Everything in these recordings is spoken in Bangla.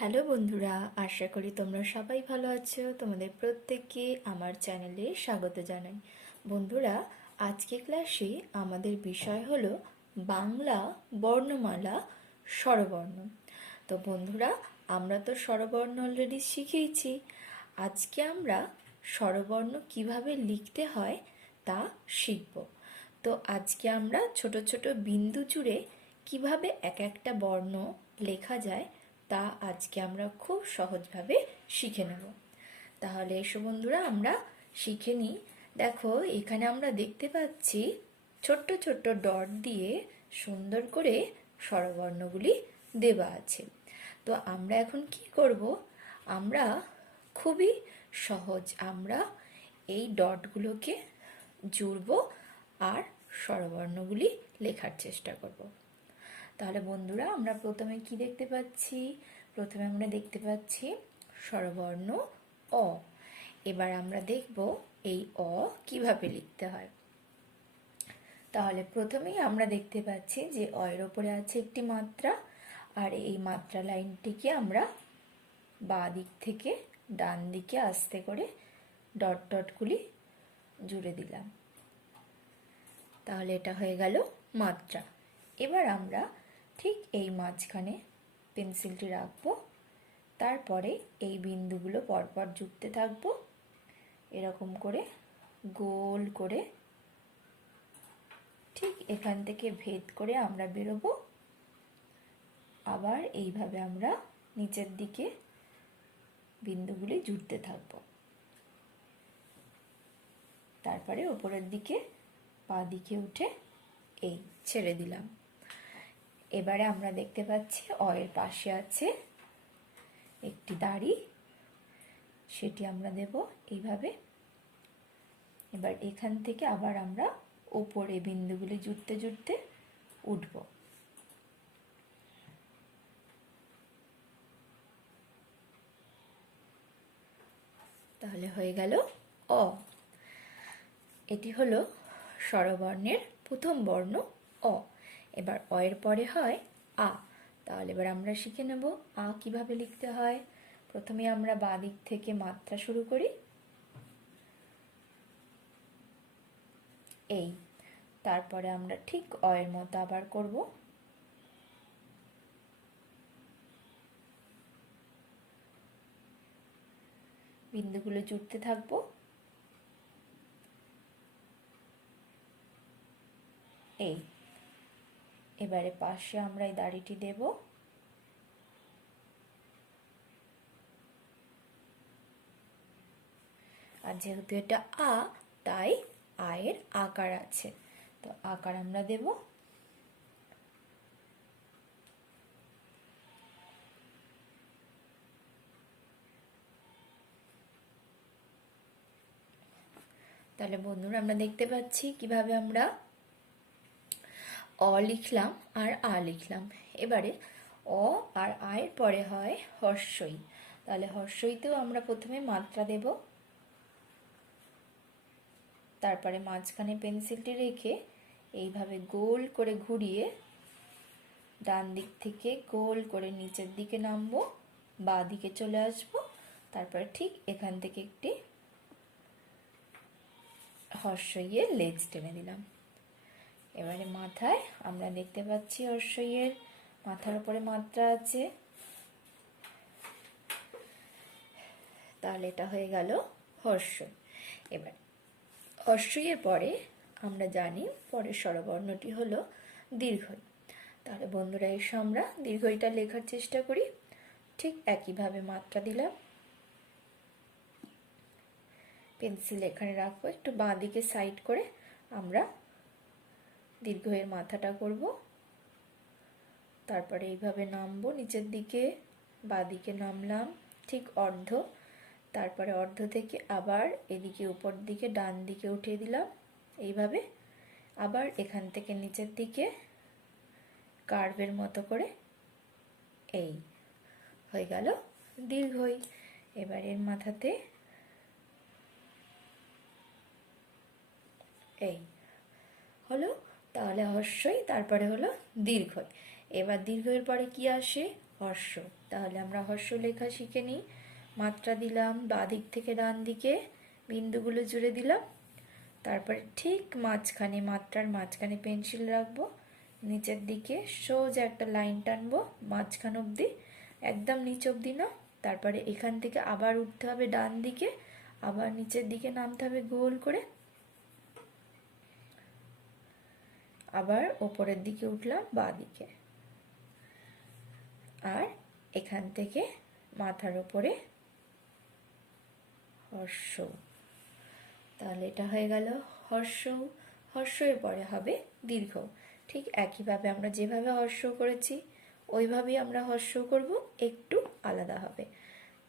হ্যালো বন্ধুরা, আশা করি তোমরা সবাই ভালো আছো। তোমাদের প্রত্যেককে আমার চ্যানেলে স্বাগত জানাই। বন্ধুরা, আজকে ক্লাসে আমাদের বিষয় হলো বাংলা বর্ণমালা স্বরবর্ণ। তো বন্ধুরা, আমরা তো স্বরবর্ণ অলরেডি শিখেইছি। আজকে আমরা স্বরবর্ণ কীভাবে লিখতে হয় তা শিখব। তো আজকে আমরা ছোট ছোট বিন্দু জুড়ে কীভাবে এক একটা বর্ণ লেখা যায় তা আজকে আমরা খুব সহজভাবে শিখে নেব। তাহলে এসো বন্ধুরা, আমরা শিখে নিই। দেখো, এখানে আমরা দেখতে পাচ্ছি ছোট্ট ছোট্ট ডট দিয়ে সুন্দর করে স্বরবর্ণগুলি দেওয়া আছে। তো আমরা এখন কি করব? আমরা খুবই সহজ আমরা এই ডটগুলোকে জুড়ব আর স্বরবর্ণগুলি লেখার চেষ্টা করব। তাহলে বন্ধুরা আমরা প্রথমে কি দেখতে পাচ্ছি? প্রথমে আমরা দেখতে পাচ্ছি স্বরবর্ণ অ। এবার আমরা দেখব এই অ কীভাবে লিখতে হয়। তাহলে প্রথমেই আমরা দেখতে পাচ্ছি যে অয়ের ওপরে আছে একটি মাত্রা, আর এই মাত্রা লাইনটিকে আমরা বাঁ দিক থেকে ডান দিকে আস্তে করে ডট ডটগুলি জুড়ে দিলাম। তাহলে এটা হয়ে গেল মাত্রা। এবার আমরা ঠিক এই মাঝখানে পেন্সিলটি রাখব। তারপরে এই বিন্দুগুলো পরপর জুড়তে থাকব। এরকম করে গোল করে ঠিক এখান থেকে ভেদ করে আমরা বেরোবো। আবার এইভাবে আমরা নিচের দিকে বিন্দুগুলি জুড়তে থাকব। তারপরে উপরের দিকে পা দিকে উঠে এই ছেড়ে দিলাম। এবারে আমরা দেখতে পাচ্ছি অয়ের পাশে আছে একটি দাড়ি। সেটি আমরা দেব এইভাবে। এবার এখান থেকে আবার আমরা উপরে বিন্দুগুলি জুড়তে জুড়তে উঠব। তাহলে হয়ে গেল অ। এটি হলো স্বরবর্ণের প্রথম বর্ণ অ। এবার অয়ের পরে হয় আ। তাহলে এবার আমরা শিখে নেব আ কীভাবে লিখতে হয়। প্রথমে আমরা বাঁ দিক থেকে মাত্রা শুরু করি। এই। তারপরে আমরা ঠিক অয়ের মতো আবার করব। বিন্দুগুলো জুড়তে থাকব। এই। এবারে পাশে আমরা এই দাড়িটি দেব। আর যেহেতু এটা আ, তাই আয়ের আকার আছে। তো আকার আমরা দেব। তাহলে বন্ধুরা আমরা দেখতে পাচ্ছি কীভাবে আমরা অ লিখলাম আর আ লিখলাম। এবারে অ আর আয়ের পরে হয় হর্ষই। তাহলে হর্ষইতেও আমরা প্রথমে মাত্রা দেব। তারপরে মাঝখানে পেন্সিলটি রেখে এইভাবে গোল করে ঘুরিয়ে ডান দিক থেকে গোল করে নিচের দিকে নামবো, বা দিকে চলে আসব। তারপরে ঠিক এখান থেকে একটি হর্ষইয়ে লেজ টেনে দিলাম। এবারে মাথায় আমরা দেখতে পাচ্ছি অশ্বইয়ের মাথার উপরে মাত্রা আছে। তাহলে এটা হয়ে গেল হর্ষ। এবার হর্ষইয়ের পরে আমরা জানি পরের স্বরবর্ণটি হলো দীর্ঘই। তাহলে বন্ধুরা, এসে আমরা দীর্ঘইটা লেখার চেষ্টা করি। ঠিক একইভাবে মাত্রা দিলাম। পেন্সিল এখানে রাখব, একটু বাঁ দিকে সাইড করে আমরা দীর্ঘয়ের মাথাটা করব। তারপরে এইভাবে নামবো। নিচের দিকে বা দিকে নামলাম, ঠিক অর্ধ। তারপরে অর্ধ থেকে আবার এদিকে উপর দিকে ডান দিকে উঠিয়ে দিলাম। এইভাবে আবার এখান থেকে নিচের দিকে কার্ভের মতো করে এই হয়ে গেল দীর্ঘই এবার এর মাথাতে এই হলো তাহলে হর্ষই, তারপরে হলো দীর্ঘ এবার দীর্ঘের পরে কি আসে? হর্ষ। তাহলে আমরা হর্ষ লেখা শিখে নিই। মাত্রা দিলাম, বা দিক থেকে ডান দিকে, বিন্দুগুলো জুড়ে দিলাম। তারপরে ঠিক মাঝখানে, মাত্রার মাঝখানে পেন্সিল রাখব। নিচের দিকে সোজা একটা লাইন টানবো, মাঝখান অবধি। একদম নিচ অবধি না। তারপরে এখান থেকে আবার উঠতে হবে ডান দিকে। আবার নিচের দিকে নামতে হবে গোল করে। আবার ওপরের দিকে উঠলাম, বা দিকে। আর এখান থেকে মাথার ওপরে হর্ষ। তাহলে এটা হয়ে গেল হর্ষ। হর্ষের পরে হবে দীর্ঘ। ঠিক একইভাবে আমরা যেভাবে হর্ষ করেছি, ওইভাবেই আমরা হর্ষ করব, একটু আলাদা হবে।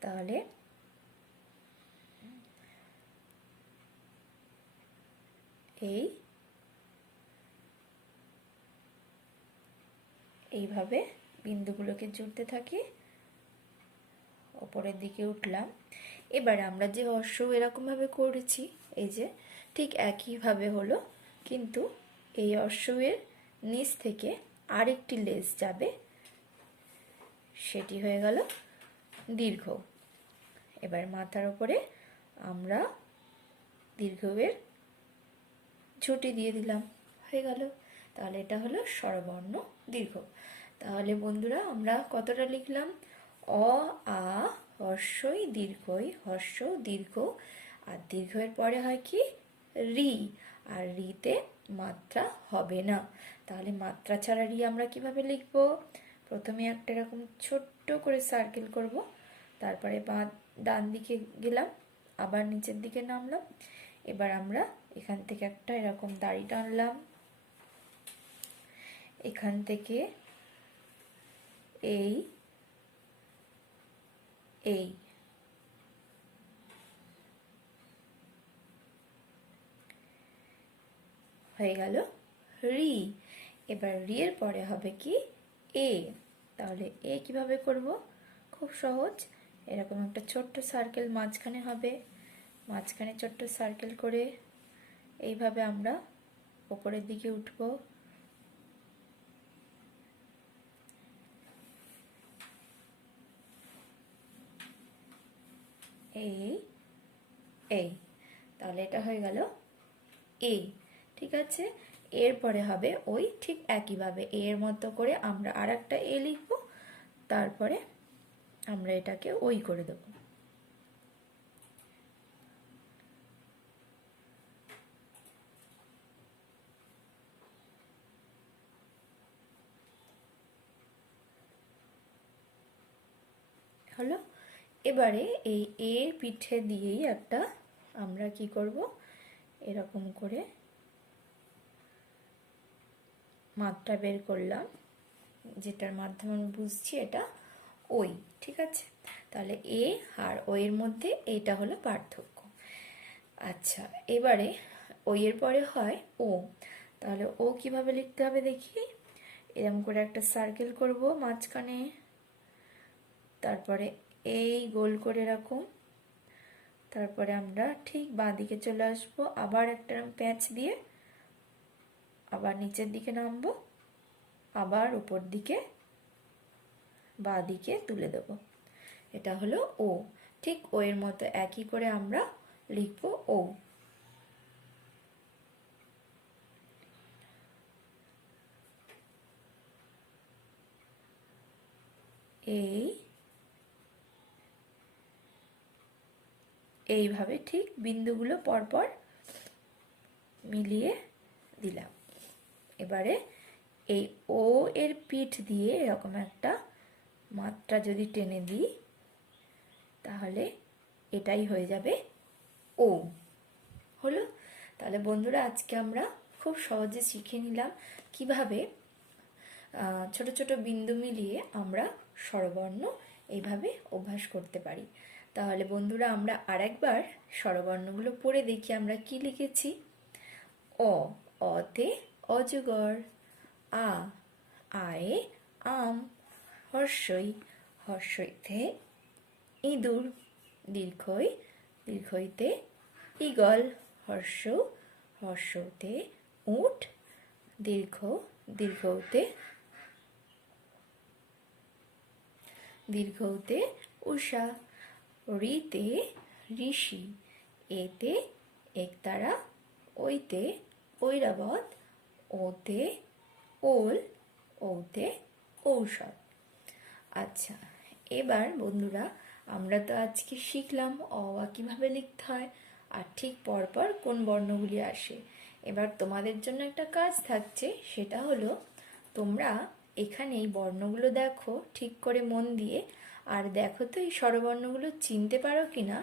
তাহলে এই এইভাবে বিন্দুগুলোকে জুড়তে থাকি। ওপরের দিকে উঠলাম। এবার আমরা যে হর্ষ এরকমভাবে করেছি, এই যে, ঠিক একইভাবে হলো, কিন্তু এই অশ্বয়ের নিচ থেকে আরেকটি লেস যাবে, সেটি হয়ে গেল দীর্ঘ। এবার মাথার ওপরে আমরা দীর্ঘের ছুটি দিয়ে দিলাম, হয়ে গেল। তাহলে এটা হলো স্বরবর্ণ দীর্ঘ। তাহলে বন্ধুরা আমরা কতটা লিখলাম? অ, আ, হর্ষই দীর্ঘই হর্ষ দীর্ঘ, আর দীর্ঘের পরে হয় কি? রি, আর রিতে মাত্রা হবে না। তাহলে মাত্রা ছাড়া রি আমরা কীভাবে লিখব? প্রথমে একটা এরকম ছোট্ট করে সার্কেল করব, তারপরে বা, ডান দিকে গেলাম, আবার নিচের দিকে নামলাম, এবার আমরা এখান থেকে একটা এরকম দাড়ি টানলাম। এখান থেকে এই এই হয়ে গেল রি। এবার রি এর পরে হবে কি এ তাহলে এ কীভাবে করব? খুব সহজ। এরকম একটা ছোট্ট সার্কেল মাঝখানে হবে। মাঝখানে ছোট্ট সার্কেল করে এইভাবে আমরা ওপরের দিকে উঠব। এই এই তাহলে এটা হয়ে গেল এই ঠিক আছে? এরপরে হবে ওই ঠিক একইভাবে। এর মতো করে আমরা আর একটা এ লিখব। তারপরে আমরা এটাকে ওই করে দেব। হলো? এবারে এই এর পিঠে দিয়েই একটা আমরা কি করব? এরকম করে মাত্রা বের করলাম। যেটার মাধ্যমে আমি বুঝছি এটা ওই ঠিক আছে? তাহলে এ আর ও এর মধ্যে এটা হলো পার্থক্য। আচ্ছা এবারে ওই এর পরে হয় ও। তাহলে ও কীভাবে লিখতে হবে দেখি? এরকম করে একটা সার্কেল করব মাঝখানে। তারপরে এই গোল করে রাখুন। তারপরে আমরা ঠিক বাঁ দিকে চলে আসব। আবার একটা প্যাঁচ দিয়ে আবার নিচের দিকে নামবো। আবার উপর দিকে বা দিকে তুলে দেব। এটা হলো ও। ঠিক ও এর মতো একই করে আমরা লিখব ও। এই এইভাবে ঠিক বিন্দুগুলো পরপর মিলিয়ে দিলাম। এবারে এই ও এর পিঠ দিয়ে এরকম একটা মাত্রা যদি টেনে দিই, তাহলে এটাই হয়ে যাবে ও হলো? তাহলে বন্ধুরা, আজকে আমরা খুব সহজে শিখে নিলাম কীভাবে ছোট ছোট বিন্দু মিলিয়ে আমরা স্বরবর্ণ এইভাবে অভ্যাস করতে পারি। তাহলে বন্ধুরা আমরা আরেকবার স্বরবর্ণগুলো পড়ে দেখি আমরা কি লিখেছি। অ, অতে অজগর, আ, আয়ে আম, হর্ষই, হর্ষইতে ইঁদুর, দীর্ঘই, দীর্ঘইতে ইগল হর্ষ, হর্ষতে উট, দীর্ঘ, দীর্ঘতে দীর্ঘতে উষা রিতে ঋষি, এতে একতারা, ওইতে ঐরাবত, ওতে ওল, ওতে ঔষধ। আচ্ছা এবার বন্ধুরা, আমরা তো আজকে শিখলাম অ, আ কীভাবে লিখতে হয়, আর ঠিক পরপর কোন বর্ণগুলি আসে। এবার তোমাদের জন্য একটা কাজ থাকছে, সেটা হলো, তোমরা এখানে এই বর্ণগুলো দেখো, ঠিক করে মন দিয়ে আর দেখো তো এই স্বরবর্ণগুলো চিনতে পারো কি না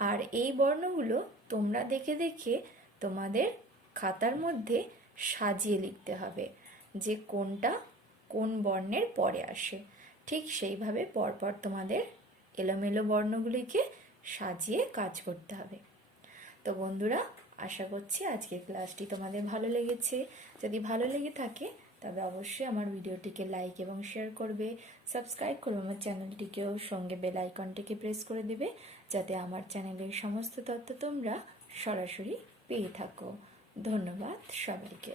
আর এই বর্ণগুলো তোমরা দেখে দেখে তোমাদের খাতার মধ্যে সাজিয়ে লিখতে হবে যে কোনটা কোন বর্ণের পরে আসে। ঠিক সেইভাবে পরপর তোমাদের এলোমেলো বর্ণগুলিকে সাজিয়ে কাজ করতে হবে। তো বন্ধুরা, আশা করছি আজকের ক্লাসটি তোমাদের ভালো লেগেছে। যদি ভালো লেগে থাকে তবে অবশ্যই আমার ভিডিওটিকে লাইক এবং শেয়ার করবে। সাবস্ক্রাইব করবে আমার চ্যানেলটিকেও সঙ্গে বেল আইকনটিকে প্রেস করে দেবে, যাতে আমার চ্যানেলের সমস্ত তথ্য তোমরা সরাসরি পেয়ে থাকো। ধন্যবাদ সবাইকে।